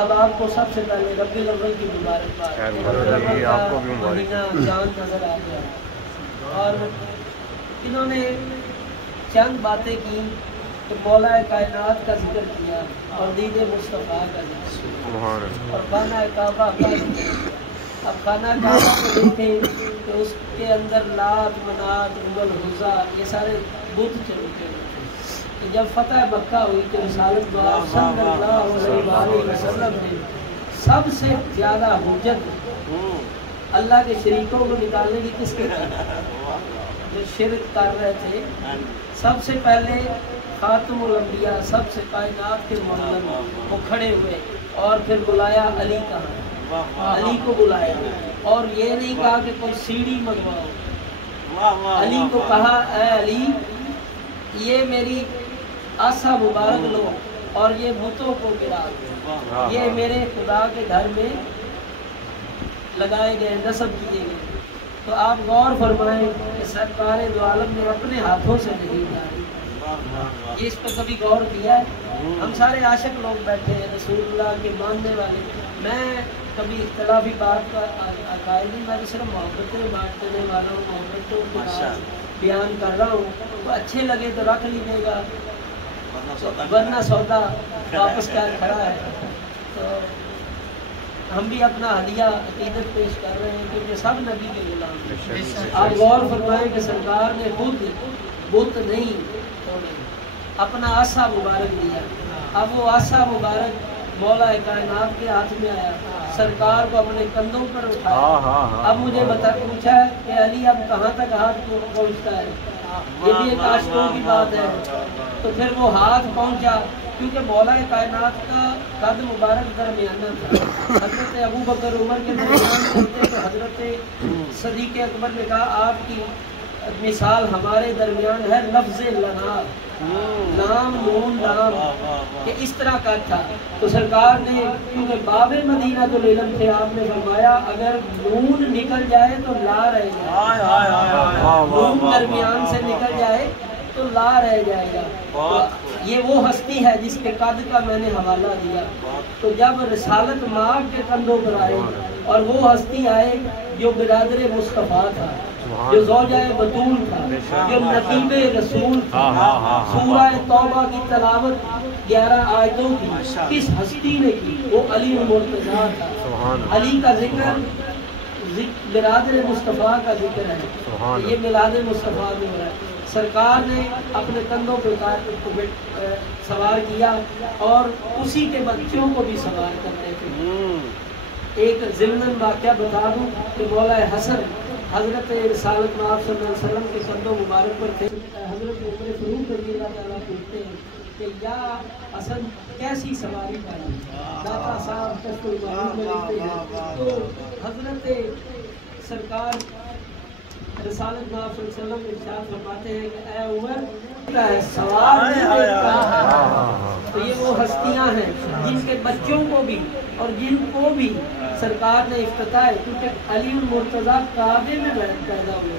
اب آپ کو سب سے پہلے ربیع الاول کی مبارکباد۔ آپ کو بھی مہینہ چاند نظر آ گیا اور انہوں نے چند باتیں کی تو مولا کائنات کا ذکر کیا اور دید مصطفیٰ کا ذکر اور خانہ کعبہ کا ذکر۔ اب خانہ کعبہ کو دیکھیں کہ اس کے اندر لات منات ہبل حزا یہ سارے بت چل کے کہ جب فتح مکہ ہوئی تو رسالت دعا صلی اللہ علیہ وسلم نے سب سے زیادہ حجت اللہ کے شریکوں کو نکالنے کی کس کے جو شرک کر رہے تھے، سب سے پہلے خاتم الانبیاء سب سے کائنات کے معلم وہ کھڑے ہوئے اور پھر بلایا علی کہاں، علی کو بلایا اور یہ نہیں کہا کہ کوئی سیڑھی منگواؤ، علی کو کہا اے علی یہ میری آسا مبارک لو اور یہ بتوں کو گرا دو، یہ میرے خدا کے گھر میں لگائے گئے نصب کیے گئے۔ تو آپ غور فرمائیں کہ سرکار دو عالم نے اپنے ہاتھوں سے نہیں ڈالی، یہ اس پر کبھی غور کیا ہے؟ ہم سارے عاشق لوگ بیٹھے ہیں رسول اللہ کے ماننے والے، میں کبھی اختلافی بات کا عقائد نہیں، میں تو صرف محبتیں بانٹنے والا ہوں، محبتوں کو بیان کر رہا ہوں، تو اچھے لگے تو رکھ لیجیے گا ورنہ سودا واپس کیا کھڑا ہے۔ تو ہم بھی اپنا ہدیہ عقیدت پیش کر رہے ہیں کیونکہ سب نبی کے غلام ہیں۔ آپ غور فرمائیں کہ سرکار نے خود بت نہیں توڑے، اپنا آسا مبارک دیا، اب وہ آسا مبارک مولا کائنات کے ہاتھ میں آیا، سرکار کو اپنے کندھوں پر اٹھایا۔ اب مجھے پوچھا ہے کہ علی اب کہاں تک ہاتھ پہنچتا ہے، یہ بھی ایک عاشقوں کی بات ہے۔ تو پھر وہ ہاتھ پہنچا کیونکہ مولا کائنات کا قد مبارک درمیانہ تھا، حضرت ابو بکر عمر کے درمیان چلتے تو حضرت صدیق اکبر نے کہا آپ کی مثال ہمارے درمیان ہے لفظ لنا، نام نون نام کہ اس طرح کا تھا۔ تو سرکار نے کیونکہ باب مدینہ تو علم تھے، آپ نے فرمایا اگر نون نکل جائے تو لا رہ جائے، نون درمیان سے نکل جائے تو لا رہ جائے گا۔ تو یہ وہ ہستی ہے جس کے قد کا میں نے حوالہ دیا۔ تو جب رسالت ماں کے کندھوں پر آئے اور وہ ہستی آئے جو برادر مصطفیٰ تھا، جو زوجہ بطول تھا، جو نقیب رسول تھا، سورہ توبہ کی تلاوت 11 آیتوں کی کس ہستی نے کی؟ وہ علی المرتضیٰ تھا۔ علی کا ذکر برادر مصطفیٰ کا ذکر ہے، یہ میلاد مصطفیٰ میں ہو رہا ہے۔ سرکار نے اپنے کندھوں پہ سوار کیا اور اسی کے بچوں کو بھی سوار کرتے تھے۔ ایک ضمن واقعہ بتا دوں کہ مولا حسن حضرت رسالت مآب صلی اللہ علیہ وسلم کے کندھوں مبارک پر تھے۔ حضرت عمر فاروق رضی اللہ تعالیٰ پوچھتے ہیں کہ یا حسن کیسی سواری پائی، داتا صاحب کشف المعروف میں لکھتے ہیں تو حضرت سرکار رسالت مآب صلی اللہ علیہ وسلم ارشاد فرماتے ہیں کہ اے عمر سوار نہیں دیکھتا۔ تو یہ وہ ہستیاں ہیں جن کے بچوں کو بھی اور جن کو بھی سرکار نے افتتاح، کیونکہ علی المرتضیٰ کعبے میں پیدا ہوئے،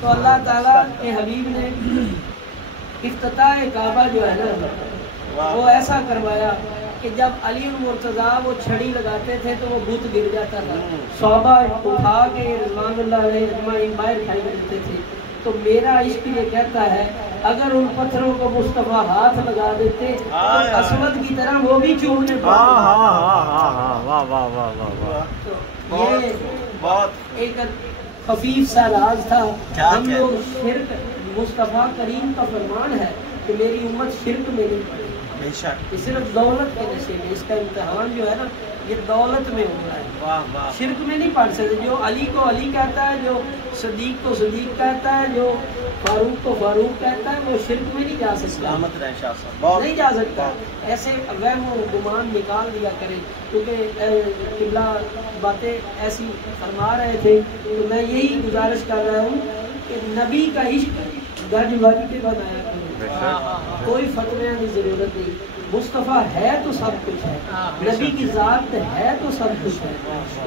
تو اللہ تعالیٰ کے حبیب نے افتتاح کعبہ جو ہے نا وہ ایسا کروایا کہ جب علی المرتضیٰ وہ چھڑی لگاتے تھے تو وہ بت گر جاتا تھا، صحابہ اٹھا کے رضوان اللہ علیہ اجمعین باہر کھائی کرتے تھے۔ تو میرا عشق یہ کہتا ہے اگر ان پتھروں کو مصطفیٰ ہاتھ لگا دیتے تو اسود کی طرح وہ بھی چومنے پاتے۔ یہ ایک خفیف سا راز تھا۔ ہم لوگ شرک، مصطفیٰ کریم کا فرمان ہے کہ میری امت شرک میں نہیں پڑے، یہ صرف دولت کے نشے میں، اس کا امتحان جو ہے نا یہ دولت میں ہو رہا ہے، شرک میں نہیں پڑھ سکتے۔ جو علی کو علی کہتا ہے، جو صدیق کو صدیق کہتا ہے، جو فاروق کو فاروق کہتا ہے، وہ شرک میں نہیں جا سکتا، نہیں جا سکتا۔ ایسے وہم و گمان نکال دیا کرے، کیونکہ قبلہ باتیں ایسی فرما رہے تھے۔ تو میں یہی گزارش کر رہا ہوں کہ نبی کا عشق گج وج کے بنایا کرو، کوئی فتویٰ کی ضرورت نہیں۔ مصطفیٰ ہے تو سب کچھ ہے، نبی کی ذات ہے تو سب کچھ ہے۔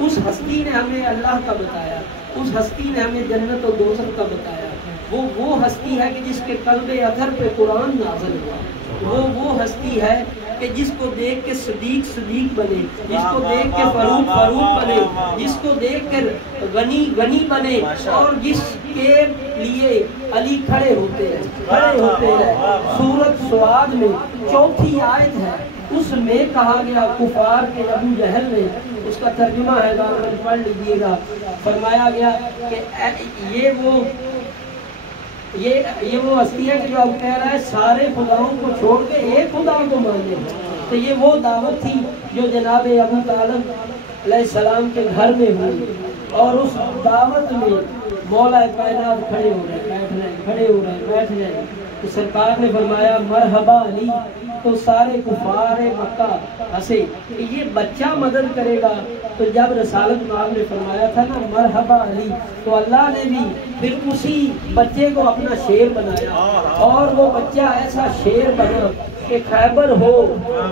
اس ہستی نے ہمیں اللہ کا بتایا، اس ہستی نے ہمیں جنت و دوزخ کا بتایا۔ وہ ہستی ہے کہ جس کے قلب اطہر پہ قرآن نازل ہوا، وہ ہستی ہے کہ کہ جس کو دیکھ کے صدیق صدیق بنے، جس کو دیکھ کے فاروق فاروق بنے، جس کو دیکھ کر غنی غنی بنے، اور جس کے لیے علی کھڑے ہوتے ہیں۔ سورۃ سواد میں چوتھی آیت ہے، اس میں کہا گیا کفار کے ابو جہل نے، اس کا ترجمہ ہے غالباً پڑھ لیجئے گا، فرمایا گیا کہ یہ وہ ہستی ہے کہ جو اب کہہ رہا ہے سارے خداؤں کو چھوڑ کے ایک خدا کو ماننے، تو یہ وہ دعوت تھی جو جناب ابو طالب علیہ السلام کے گھر میں ہوئی، اور اس دعوت میں مولا کائنات کھڑے ہو رہے بیٹھ جائیں، تو سرکار نے فرمایا مرحبا علی، تو سارے کفار مکہ ہنسے کہ یہ بچہ مدد کرے گا۔ تو جب رسالت مآب نے فرمایا تھا نا مرحبا علی، تو اللہ نے بھی پھر اسی بچے کو اپنا شیر بنایا، اور وہ بچہ ایسا شیر بنا کہ خیبر ہو،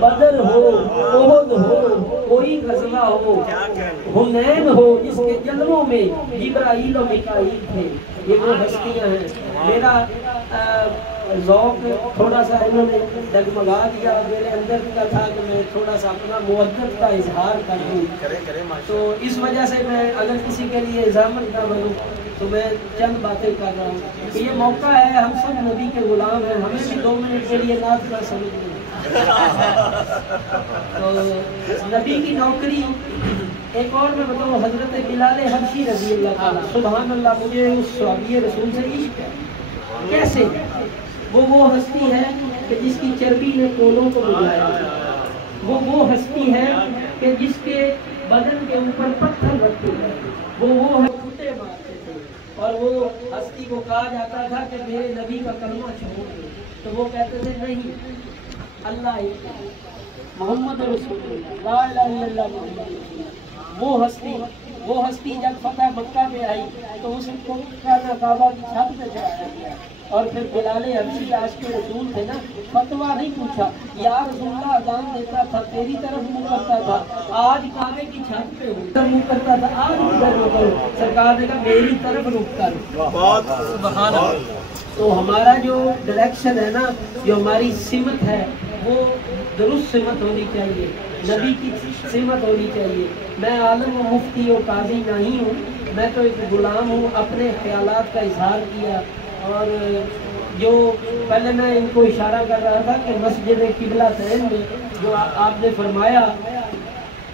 بدر ہو، احد ہو، کوئی غزوہ ہو، حنین ہو، اس کے جنگوں میں جبرائیل و میکائیل تھے۔ یہ وہ ہستیاں ہیں۔ میرا ذوق تھوڑا سا انہوں نے ڈگمگا دیا، میرے اندر کا تھا کہ میں تھوڑا سا اپنا محبت کا اظہار کر دوں، تو اس وجہ سے میں اگر کسی کے لیے اضافت نہ بنوں تو میں چند باتیں کر رہا ہوں کہ یہ موقع ہے، ہم سب نبی کے غلام ہیں، ہمیں بھی 2 منٹ کے لیے نعت کا سمجھ لیں۔ تو نبی کی نوکری ایک اور میں بتاؤں، حضرت بلال حبشی رضی اللہ عنہ، سبحان اللہ، مجھے اس صحابی رسول سے عشق ہے۔ کیسے؟ وہ ہستی ہے کہ جس کی چربی نے کولوں کو بجھایا، وہ ہستی ہے کہ جس کے بدن کے اوپر پتھر رکھتے ہیں، وہ چھوٹے مارتے تھے، اور وہ ہستی کو کہا جاتا تھا کہ میرے نبی کا کلمہ چھوڑ دو، تو وہ کہتے تھے نہیں، اللہ ہی محمد رسول اللہ، لا الہ الا اللہ محمد رسول اللہ۔ وہ ہستی جب فتح مکہ میں آئی تو اس کو کعبہ کی چھت پہ چڑھایا گیا، اور پھر بلال حبشی عاشق رسول تھے نا، فتویٰ نہیں پوچھا، یا رسول اللہ اذان دیتا تھا تیری طرف منہ کرتا تھا، آج کعبے کی چھت پہ منہ کرتا تھا، آج ادھر منہ کرو، سرکار نے کہا میری طرف رخ کر۔ سبحان اللہ۔ تو ہمارا جو ڈائریکشن ہے نا، جو ہماری سمت ہے، وہ درست سمت ہونی چاہیے، نبی کی سمت ہونی چاہیے۔ میں عالم و مفتی و قاضی نہیں ہوں، میں تو ایک غلام ہوں، اپنے خیالات کا اظہار کیا، اور جو پہلے میں ان کو اشارہ کر رہا تھا کہ مسجد قبلہ تین میں جو آپ نے فرمایا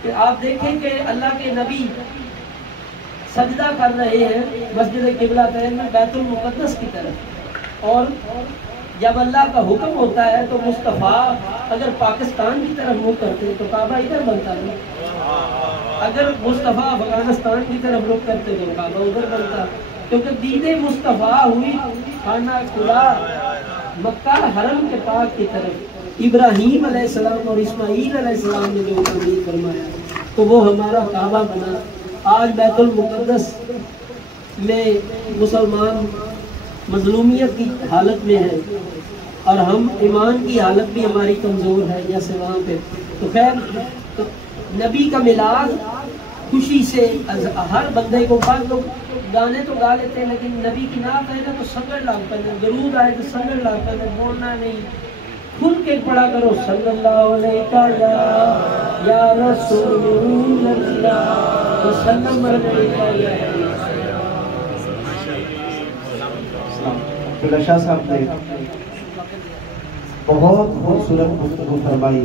کہ آپ دیکھیں کہ اللہ کے نبی سجدہ کر رہے ہیں مسجد قبلہ تین میں بیت المقدس کی طرف، اور جب اللہ کا حکم ہوتا ہے تو مصطفیٰ اگر پاکستان کی طرف منہ کرتے تو کعبہ ادھر بنتا نہیں، اگر مصطفیٰ افغانستان کی طرف رخ کرتے تو کعبہ ادھر بنتا، کیونکہ دید مصطفیٰ ہوئی خانہ خدا مکہ حرم کے پاک کی طرف، ابراہیم علیہ السلام اور اسماعیل علیہ السلام نے جو تعمیر فرمایا تو وہ ہمارا کعبہ بنا۔ آج بیت المقدس میں مسلمان مظلومیت کی حالت میں ہے، اور ہم ایمان کی حالت بھی ہماری کمزور ہے جیسے وہاں پہ۔ تو خیر، نبی کا میلاد خوشی سے ہر بندے کو، بعض لوگ گانے تو گا لیتے ہیں لیکن نبی کی نعت ہے نا تو سنگڑ لگتا ہے، درود آئے تو سنگڑ لگتا ہے، بولنا نہیں، کھل کے پڑھا کرو صلی اللہ علیہ یا رسول اللہ وسلم علیہ۔ عبداللہ شاہ صاحب نے بہت خوبصورت گفتگو فرمائی۔